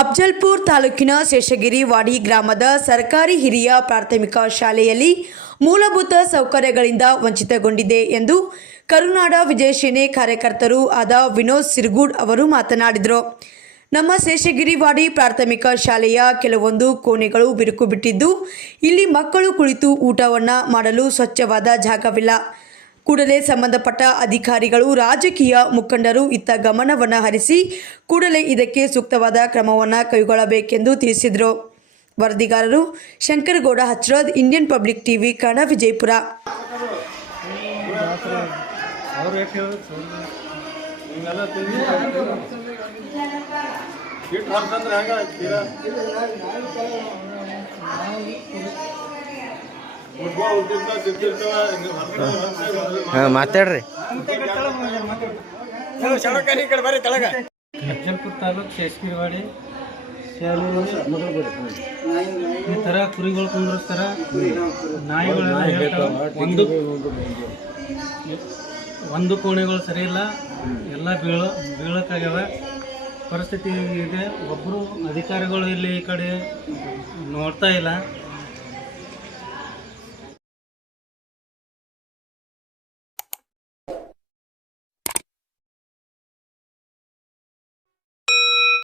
ಅಫ್ಜಲ್ಪುರ್ ತಾಲೂಕಿನ ಶೇಷಗಿರಿ ವಾಡಿ ಗ್ರಾಮದ ಸರ್ಕಾರಿ ಹಿರಿಯ ಪ್ರಾಥಮಿಕ ಶಾಲೆಯಲ್ಲಿ ಮೂಲಭೂತ ಸೌಕರ್ಯಗಳಿಂದ ವಂಚಿತಗೊಂಡಿದೆ ಎಂದು ಕರುನಾಡ ವಿಜಯಸೇನೆ ಕಾರ್ಯಕರ್ತರು ಆದ ವಿನೋದ್ ಸಿರ್ಗೂಡ್ ಅವರು ಮಾತನಾಡಿದರು. ನಮ್ಮ ಶೇಷಗಿರಿವಾಡಿ ಪ್ರಾಥಮಿಕ ಶಾಲೆಯ ಕೆಲವೊಂದು ಕೋಣೆಗಳು ಬಿರುಕು ಬಿಟ್ಟಿದ್ದು, ಇಲ್ಲಿ ಮಕ್ಕಳು ಕುಳಿತು ಊಟವನ್ನು ಮಾಡಲು ಸ್ವಚ್ಛವಾದ ಜಾಗವಿಲ್ಲ. ಕೂಡಲೇ ಸಂಬಂಧಪಟ್ಟ ಅಧಿಕಾರಿಗಳು, ರಾಜಕೀಯ ಮುಖಂಡರು ಇತ್ತ ಗಮನವನ್ನು ಹರಿಸಿ ಕೂಡಲೇ ಇದಕ್ಕೆ ಸೂಕ್ತವಾದ ಕ್ರಮವನ್ನು ಕೈಗೊಳ್ಳಬೇಕೆಂದು ತಿಳಿಸಿದರು. ವರದಿಗಾರರು Shankaragouda Hachrod, Indian public TV, Kannada, Vijayapura. ಹಾಂ ಮಾತಾಡ್ರಿ. ಅಜ್ಜಲ್ಪುರ ತಾಲೂಕು ಶೇಷಗಿರಿವಾಡಿ ಶಾಲೆ ಈ ಥರ ಕುರಿಗಳು ಕುಂದ್ರಿಸ್ತಾರ. ನಾಯಿಗಳೆಲ್ಲ ಹೇಳ್ತಾವ. ಒಂದು ಒಂದು ಕೋಣೆಗಳು ಸರಿ ಇಲ್ಲ. ಎಲ್ಲ ಬೀಳೋ ಬೀಳಕ್ಕಾಗ್ಯವ. ಪರಿಸ್ಥಿತಿ ಇದೆ ಒಬ್ಬರು ಅಧಿಕಾರಿಗಳು ಇಲ್ಲಿ ಈ ಕಡೆ ನೋಡ್ತಾ ಇಲ್ಲ.